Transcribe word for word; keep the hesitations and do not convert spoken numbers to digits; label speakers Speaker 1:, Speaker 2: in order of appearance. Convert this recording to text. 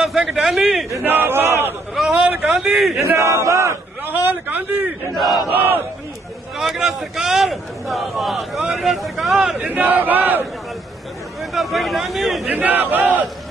Speaker 1: Bhupinder Singh Danny
Speaker 2: जिंदाबाद,
Speaker 1: राहुल गांधी
Speaker 2: जिंदाबाद,
Speaker 1: राहुल गांधी
Speaker 2: जिंदाबाद,
Speaker 1: कांग्रेस सरकार कांग्रेस सरकार
Speaker 2: जिंदाबाद,
Speaker 1: भुपिंदर सिंह डैनी
Speaker 2: जिंदाबाद।